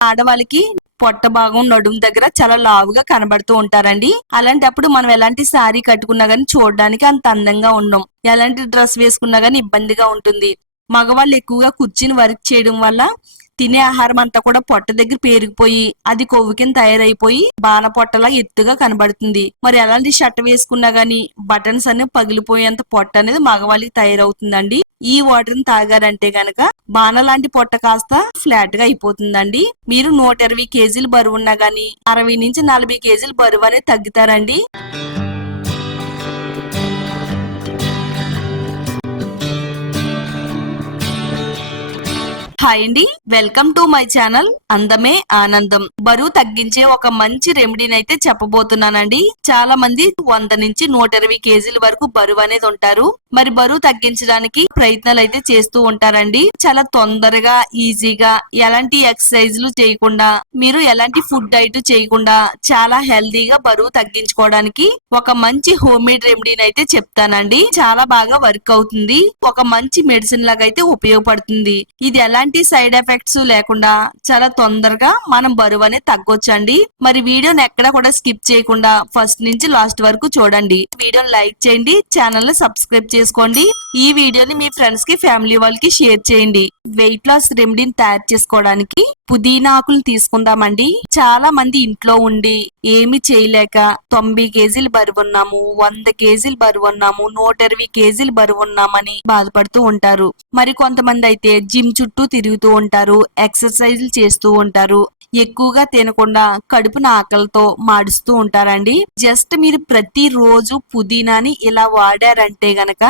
ఆడవాళ్ళకి పొట్ట భాగం నడుము దగ్గర చాలా లావుగా కనబడుతూ ఉంటారండి. అలాంటప్పుడు మనం ఎలాంటి శారీ కట్టుకున్నా గానీ చూడడానికి అంత అందంగా ఉండం. ఎలాంటి డ్రెస్ వేసుకున్నా గానీ ఇబ్బందిగా ఉంటుంది. మగవాళ్ళు ఎక్కువగా కూర్చుని వర్క్ చేయడం వల్ల తినే ఆహారం అంతా కూడా పొట్ట దగ్గర పేరుకుపోయి అది కొవ్వు కింద తయారైపోయి బాణ పొట్టలా ఎత్తుగా కనబడుతుంది. మరి ఎలాంటి షర్ట్ వేసుకున్నా గానీ బటన్స్ అన్ని పగిలిపోయేంత పొట్ట అనేది మగవాళ్ళకి తయారవుతుందండి. ఈ వాటర్ ని తాగారంటే గనక బాణ లాంటి పొట్ట కాస్త ఫ్లాట్ గా అయిపోతుందండి. మీరు 120 కేజీలు బరువు ఉన్నా గానీ 60 నుంచి 40 కేజీలు బరువు అనేది తగ్గుతారండి. హాయ్ అండి, వెల్కమ్ టు మై ఛానల్ అందమే ఆనందం. బరువు తగ్గించే ఒక మంచి రెమెడీని అయితే చెప్పబోతున్నానండి. చాలా మంది 100 నుంచి 120 కేజీల వరకు బరువు అనేది ఉంటారు. మరి బరువు తగ్గించడానికి ప్రయత్నాలు అయితే చేస్తూ ఉంటారండి. చాలా తొందరగా ఈజీగా ఎలాంటి ఎక్సర్సైజ్లు చేయకుండా మీరు ఎలాంటి ఫుడ్ డైట్ చేయకుండా చాలా హెల్దీగా బరువు తగ్గించుకోవడానికి ఒక మంచి హోమ్ మేడ్ రెమెడీని అయితే చెప్తానండి. చాలా బాగా వర్క్ అవుతుంది. ఒక మంచి మెడిసిన్ లాగా అయితే ఉపయోగపడుతుంది. ఇది ఎలాంటి సైడ్ ఎఫెక్ట్స్ లేకుండా చాలా తొందరగా మనం బరువు అనేది తగ్గొచ్చండి. మరి వీడియోని ఎక్కడ కూడా స్కిప్ చేయకుండా ఫస్ట్ నుంచి లాస్ట్ వరకు చూడండి. వీడియోని లైక్ చేయండి, ఛానల్ ని సబ్స్క్రైబ్ చేసుకోండి. ఈ వీడియోని మీ ఫ్రెండ్స్ కి ఫ్యామిలీ వాళ్ళకి షేర్ చేయండి. వెయిట్ లాస్ రెమెడీని తయారు చేసుకోవడానికి పుదీనా ఆకులు తీసుకుందామండి. చాలా మంది ఇంట్లో ఉండి ఏమి చేయలేక 90 కేజీలు బరువు ఉన్నాము, 100 కేజీలు బరువు ఉన్నాము, 120 కేజీలు బరువు ఉన్నామని బాధపడుతూ ఉంటారు. మరి కొంతమంది అయితే జిమ్ చుట్టూ తిరుగుతూ ఉంటారు, ఎక్సర్సైజ్లు చేస్తూ ఉంటారు. ఎక్కువగా తినకుండా కడుపున ఆకలితో మాడుస్తూ ఉంటారండి. జస్ట్ మీరు ప్రతి రోజు పుదీనాని ఇలా వాడారంటే గనక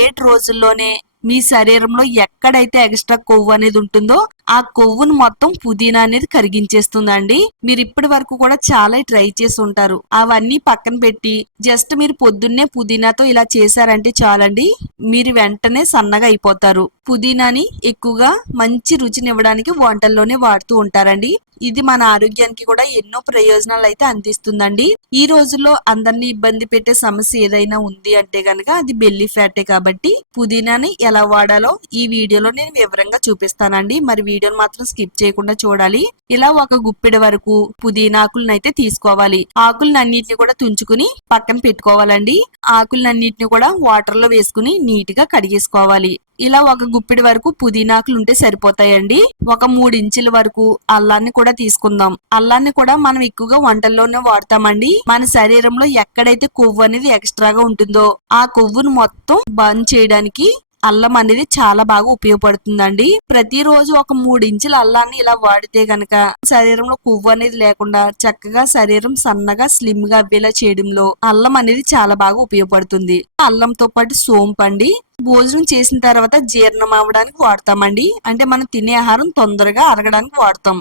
7 రోజుల్లోనే మీ శరీరంలో ఎక్కడైతే ఎక్స్ట్రా కొవ్వు అనేది ఉంటుందో ఆ కొవ్వును మొత్తం పుదీనా అనేది కరిగించేస్తుందండి. మీరు ఇప్పటి వరకు కూడా చాలా ట్రై చేసి ఉంటారు. అవన్నీ పక్కన పెట్టి జస్ట్ మీరు పొద్దున్నే పుదీనాతో ఇలా చేశారంటే చాలండి, మీరు వెంటనే సన్నగా అయిపోతారు. పుదీనాని ఎక్కువగా మంచి రుచినివ్వడానికి వంటల్లోనే వాడుతూ ఉంటారండి. ఇది మన ఆరోగ్యానికి కూడా ఎన్నో ప్రయోజనాలు అయితే అందిస్తుందండి. ఈ రోజుల్లో అందరినీ ఇబ్బంది పెట్టే సమస్య ఏదైనా ఉంది అంటే గనక అది బెల్లీ ఫ్యాటే. కాబట్టి పుదీనాని ఎలా వాడాలో ఈ వీడియోలో నేను వివరంగా చూపిస్తానండి. మరి వీడియోని మాత్రం స్కిప్ చేయకుండా చూడాలి. ఇలా ఒక గుప్పెడు వరకు పుదీనా ఆకులను అయితే తీసుకోవాలి. ఆకులను అన్నిటిని కూడా తుంచుకుని పక్కన పెట్టుకోవాలండి. ఆకులన్నిటిని కూడా వాటర్ లో వేసుకుని నీట్ గా కడిగేసుకోవాలి. ఇలా ఒక గుప్పిడి వరకు పుదీనాకులు ఉంటే సరిపోతాయండి. ఒక 3 ఇంచుల వరకు అల్లాన్ని కూడా తీసుకుందాం. అల్లాన్ని కూడా మనం ఎక్కువగా వంటల్లోనే వాడతామండి. మన శరీరంలో ఎక్కడైతే కొవ్వు అనేది ఎక్స్ట్రాగా ఉంటుందో ఆ కొవ్వును మొత్తం బర్న్ చేయడానికి అల్లం అనేది చాలా బాగా ఉపయోగపడుతుందండి. ప్రతిరోజు ఒక 3 ఇంచుల అల్లాన్ని ఇలా వాడితే గనక శరీరంలో కొవ్వు అనేది లేకుండా చక్కగా శరీరం సన్నగా స్లిమ్ గా అవ్వేలా చేయడంలో అల్లం అనేది చాలా బాగా ఉపయోగపడుతుంది. అల్లంతో పాటు సోంపు అండి. భోజనం చేసిన తర్వాత జీర్ణం అవ్వడానికి వాడతామండి. అంటే మనం తినే ఆహారం తొందరగా అరగడానికి వాడతాం.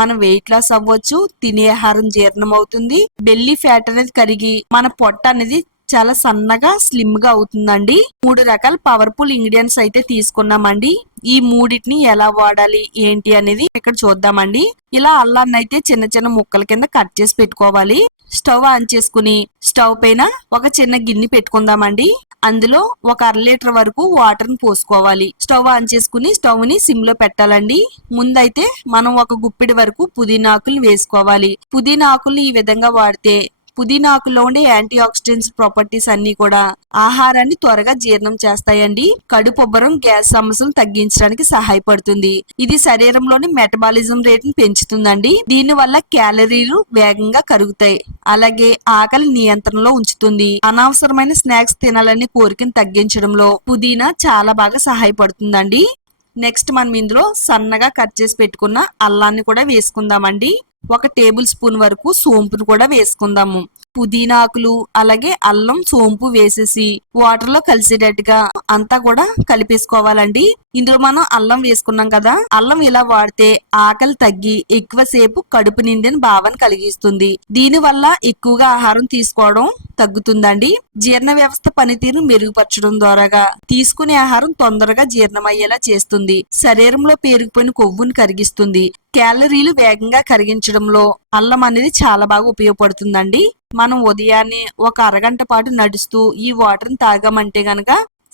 మనం వెయిట్ లాస్ అవ్వచ్చు, తినే ఆహారం జీర్ణం అవుతుంది, బెల్లీ ఫ్యాట్ అనేది కరిగి మన పొట్ట అనేది చాలా సన్నగా స్లిమ్ గా అవుతుందండి. 3 రకాల పవర్ఫుల్ ఇంగ్రీడియంట్స్ అయితే తీసుకున్నామండి. ఈ మూడింటిని ఎలా వాడాలి ఏంటి అనేది ఇక్కడ చూద్దామండి. ఇలా అల్లాన్ని అయితే చిన్న చిన్న ముక్కల కింద కట్ చేసి పెట్టుకోవాలి. స్టవ్ ఆన్ చేసుకుని స్టవ్ పైన ఒక చిన్న గిన్నె పెట్టుకుందామండి. అందులో ఒక 1/2 లీటర్ వరకు వాటర్ ని పోసుకోవాలి. స్టవ్ ఆన్ చేసుకుని స్టవ్ ని సిమ్ లో పెట్టాలండి. ముందైతే మనం ఒక గుప్పిడి వరకు పుదీనా ఆకులు వేసుకోవాలి. పుదీనా ఆకులు ఈ విధంగా వాడితే పుదీనా ఆకుల్లో ఉండే యాంటీ ఆక్సిడెంట్స్ ప్రాపర్టీస్ అన్ని కూడా ఆహారాన్ని త్వరగా జీర్ణం చేస్తాయండి. కడుపుబ్బరం, గ్యాస్ సమస్యలు తగ్గించడానికి సహాయపడుతుంది. ఇది శరీరంలోని మెటబాలిజం రేట్ ని పెంచుతుందండి. దీని వల్ల క్యాలరీలు వేగంగా కరుగుతాయి. అలాగే ఆకలి నియంత్రణలో ఉంచుతుంది. అనవసరమైన స్నాక్స్ తినాలనే కోరికను తగ్గించడంలో పుదీనా చాలా బాగా సహాయపడుతుందండి. నెక్స్ట్ మనం ఇందులో సన్నగా కట్ చేసి పెట్టుకున్న అల్లాన్ని కూడా వేసుకుందామండి. 1 టేబుల్ స్పూన్ వరకు సోంపును కూడా వేసుకుందాము. పుదీనా ఆకులు అలాగే అల్లం సోంపు వేసేసి వాటర్ లో కలిసేటట్టుగా అంతా కూడా కలిపేసుకోవాలండి. ఇందులో మనం అల్లం వేసుకున్నాం కదా, అల్లం ఇలా వాడితే ఆకలి తగ్గి ఎక్కువసేపు కడుపు నిండిన భావన కలిగిస్తుంది. దీని వల్ల ఎక్కువగా ఆహారం తీసుకోవడం తగ్గుతుందండి. జీర్ణ వ్యవస్థ పనితీరు మెరుగుపరచడం ద్వారాగా తీసుకునే ఆహారం తొందరగా జీర్ణమయ్యేలా చేస్తుంది. శరీరంలో పేరుకుపోయిన కొవ్వును కరిగిస్తుంది. క్యాలరీలు వేగంగా కరిగించడంలో అల్లం అనేది చాలా బాగా ఉపయోగపడుతుందండి. మనం ఉదయాన్నే ఒక అరగంట పాటు నడుస్తూ ఈ వాటర్ ని తాగామంటే గనక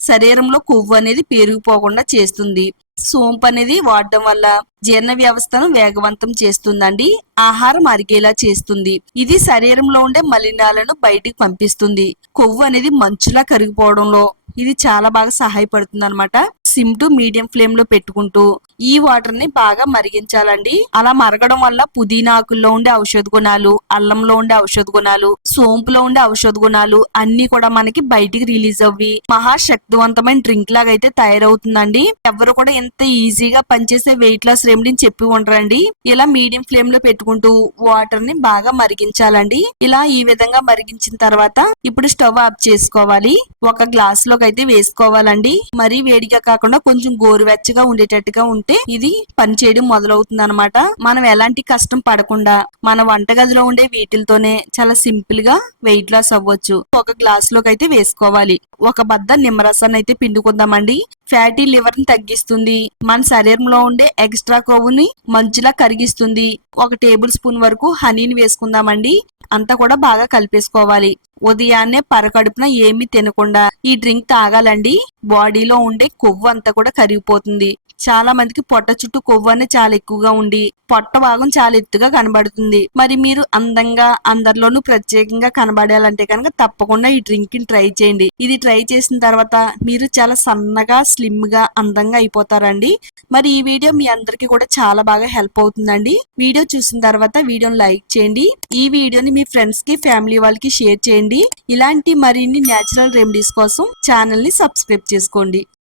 శరీరంలో కొవ్వు అనేది పేరుకుపోకుండా చేస్తుంది. సోంపు అనేది వాడడం వల్ల జీర్ణ వ్యవస్థను వేగవంతం చేస్తుందండి. ఆహారం అరిగేలా చేస్తుంది. ఇది శరీరంలో ఉండే మలినాలను బయటికి పంపిస్తుంది. కొవ్వు అనేది మంచులా కరిగిపోవడంలో ఇది చాలా బాగా సహాయపడుతుంది అనమాట. సిమ్ టు మీడియం ఫ్లేమ్ లో పెట్టుకుంటూ ఈ వాటర్ ని బాగా మరిగించాలండి. అలా మరగడం వల్ల పుదీనా ఆకుల్లో ఉండే ఔషధ గుణాలు, అల్లంలో ఉండే ఔషధ గుణాలు, సోంపులో ఉండే ఔషధ గుణాలు అన్ని కూడా మనకి బయటికి రిలీజ్ అవ్వి మహాశక్తివంతమైన డ్రింక్ లాగా అయితే తయారవుతుందండి. ఎవరు కూడా ఇంత ఈజీగా పనిచేసే వెయిట్ లాస్ రెమెడీని చెప్పి ఉండరండి. ఇలా మీడియం ఫ్లేమ్ లో పెట్టుకుంటూ వాటర్ ని బాగా మరిగించాలండి. ఇలా ఈ విధంగా మరిగించిన తర్వాత ఇప్పుడు స్టవ్ ఆఫ్ చేసుకోవాలి. ఒక గ్లాస్ లోకి అయితే వేసుకోవాలండి. మరీ వేడిగా కాకుండా కొంచెం గోరువెచ్చగా ఉండేటట్టుగా ఉంటే ఇది పని చేయడం మొదలవుతుంది అనమాట. మనం ఎలాంటి కష్టం పడకుండా మన వంటగదిలో ఉండే వీటితోనే చాలా సింపుల్ గా వెయిట్ లాస్ అవ్వచ్చు. ఒక గ్లాస్ లోకి అయితే వేసుకోవాలి. ఒక బద్ద నిమ్మరసాన్ని అయితే పిండుకుందామండి. ఫ్యాటీ లివర్ ని తగ్గిస్తుంది. మన శరీరంలో ఉండే ఎక్స్ట్రా కొవ్వుని మంచులా కరిగిస్తుంది. ఒక టేబుల్ స్పూన్ వరకు హనీని వేసుకుందామండి. అంతా కూడా బాగా కలిపేసుకోవాలి. ఉదయాన్నే పరకడుపున ఏమీ తినకుండా ఈ డ్రింక్ తాగాలండి. బాడీలో ఉండే కొవ్వు అంతా కూడా కరిగిపోతుంది. చాలా మందికి పొట్ట చుట్టూ కొవ్వు అనేది చాలా ఎక్కువగా ఉండి పొట్ట భాగం చాలా ఎత్తుగా కనబడుతుంది. మరి మీరు అందంగా అందరిలోనూ ప్రత్యేకంగా కనబడాలంటే కనుక తప్పకుండా ఈ డ్రింక్ ని ట్రై చేయండి. ఇది ట్రై చేసిన తర్వాత మీరు చాలా సన్నగా స్లిమ్ గా అందంగా అయిపోతారండి. మరి ఈ వీడియో మీ అందరికి కూడా చాలా బాగా హెల్ప్ అవుతుందండి. వీడియో చూసిన తర్వాత వీడియోని లైక్ చేయండి. ఈ వీడియోని మీ ఫ్రెండ్స్ కి, ఫ్యామిలీ వాళ్ళకి షేర్ చేయండి. ఇలాంటి మరిన్ని న్యాచురల్ రెమెడీస్ కోసం ఛానల్ ని సబ్స్క్రైబ్ చేసుకోండి.